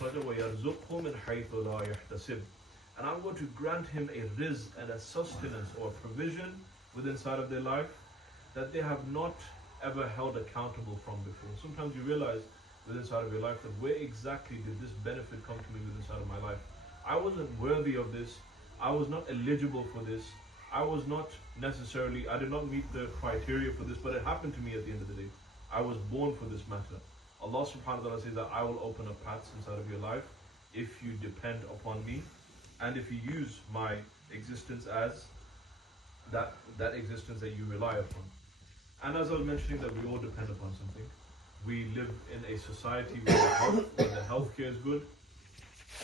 أخرج ويرزقه من حيث لا يحتسب. And I'm going to grant him a rizq and a sustenance or provision within inside of their life that they have not ever held accountable from before. Sometimes you realize within inside of your life that where exactly did this benefit come to me within inside of my life? I wasn't worthy of this. I was not eligible for this. I did not meet the criteria for this, but it happened to me at the end of the day. I was born for this matter. Allah subhanahu wa ta'ala says that I will open up paths inside of your life if you depend upon me and if you use my existence as that existence that you rely upon. And as I was mentioning, that we all depend upon something. We live in a society where the healthcare is good.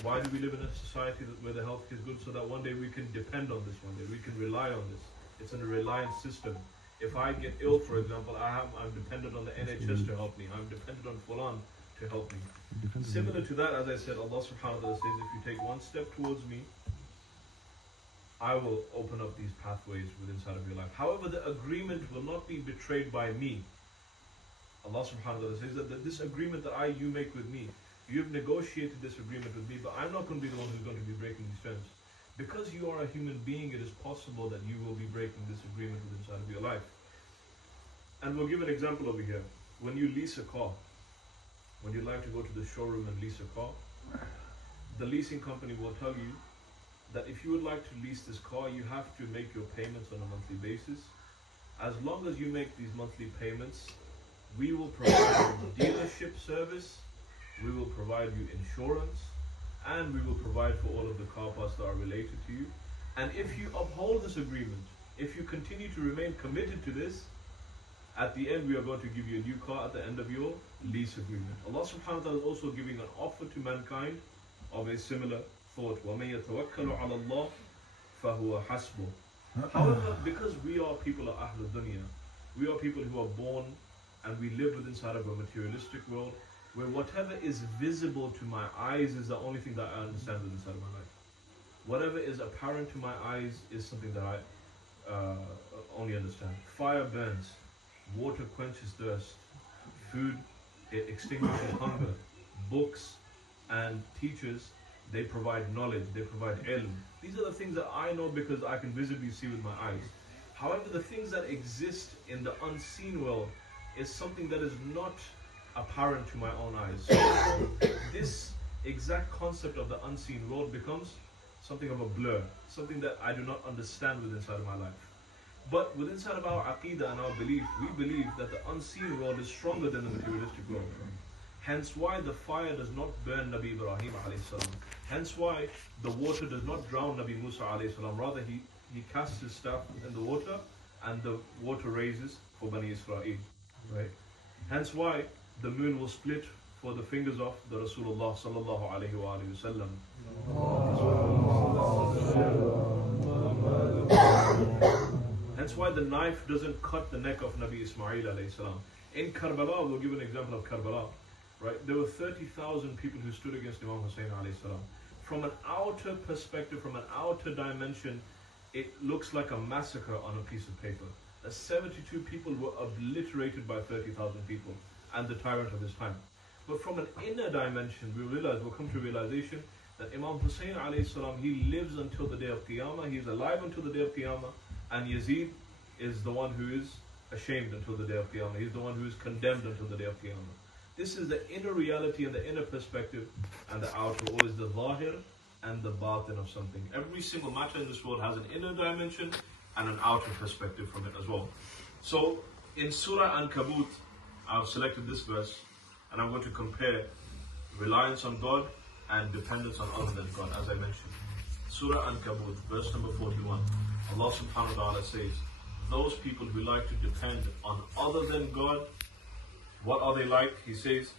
Why do we live in a society where the healthcare is good? So that one day we can depend on this, one day we can rely on this. It's a reliant system. If I get ill, for example, I'm dependent on the NHS to help me. I'm dependent on Fulan to help me. Similar to that, as I said, Allah subhanahu wa ta'ala says, if you take one step towards me, I will open up these pathways within inside of your life. However, the agreement will not be betrayed by me. Allah subhanahu wa ta'ala says that this agreement that you make with me, you've negotiated this agreement with me, but I'm not going to be the one who's going to be breaking these terms. Because you are a human being, it is possible that you will be breaking this agreement within inside of your life. And we'll give an example over here. When you lease a car, when you'd like to go to the showroom and lease a car, the leasing company will tell you that if you would like to lease this car, you have to make your payments on a monthly basis. As long as you make these monthly payments, we will provide you dealership service, we will provide you insurance, and we will provide for all of the car parts that are related to you. And if you uphold this agreement, if you continue to remain committed to this, at the end we are going to give you a new car at the end of your lease agreement. Allah subhanahu wa ta'ala is also giving an offer to mankind of a similar thought. وَمَن يَتَوَكَّلُ عَلَى اللَّهِ فَهُوَ حَسْبُهُ. However, because we are people of Ahl Dunya, we are people who are born and we live within inside of a materialistic world, where whatever is visible to my eyes is the only thing that I understand within inside of my life. Whatever is apparent to my eyes is something that I only understand. Fire burns, water quenches thirst, food it extinguishes hunger, books and teachers, they provide knowledge, they provide ilm. These are the things that I know because I can visibly see with my eyes. However, the things that exist in the unseen world is something that is not apparent to my own eyes. So this exact concept of the unseen world becomes something of a blur, something that I do not understand within inside of my life. But within inside of our aqidah and our belief, we believe that the unseen world is stronger than the materialistic world. Hence why the fire does not burn Nabi Ibrahim alayhi salam. Hence why the water does not drown Nabi Musa alayhi salam. Rather, he casts his staff in the water and the water raises for Bani Israel. Right? Hence why the moon will split for the fingers of the Rasulullah sallallahu alayhi wa sallam. Hence why the knife doesn't cut the neck of Nabi Ismail alayhi salam. In Karbala, we'll give an example of Karbala. Right? There were 30,000 people who stood against Imam Hussein alayhi salam. From an outer perspective, from an outer dimension, it looks like a massacre on a piece of paper. 72 people were obliterated by 30,000 people and the tyrant of his time. But from an inner dimension, we'll come to realization that Imam Hussein alayhi salam, he lives until the day of Qiyamah, he is alive until the day of Qiyamah, and Yazid is the one who is ashamed until the day of Qiyamah. He's the one who is condemned until the day of Qiyamah. This is the inner reality and the inner perspective, and the outer, or is the zahir and the batin of something. Every single matter in this world has an inner dimension and an outer perspective from it as well. So in Surah Ankabut, I've selected this verse and I'm going to compare reliance on God and dependence on other than God, as I mentioned. Surah Ankabut, verse number 41. Allah subhanahu wa ta'ala says, those people who like to depend on other than God, what are they like? He says,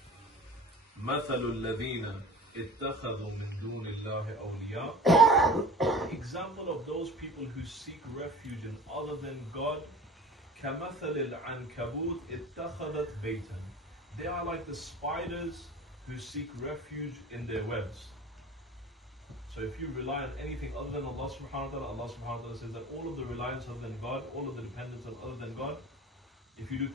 مَثَلُ الَّذِينَ اتَّخَذُوا مِن دُونِ اللَّهِ أَوْلِيَاءَ. Example of those people who seek refuge in other than God, كَمَثَلِ الْعَنْكَبُوتِ اتَّخَذَتْ بَيْتًا. They are like the spiders who seek refuge in their webs. So if you rely on anything other than Allah subhanahu wa ta'ala, Allah subhanahu wa ta'ala says that all of the reliance other than God, all of the dependence on other than God, if you do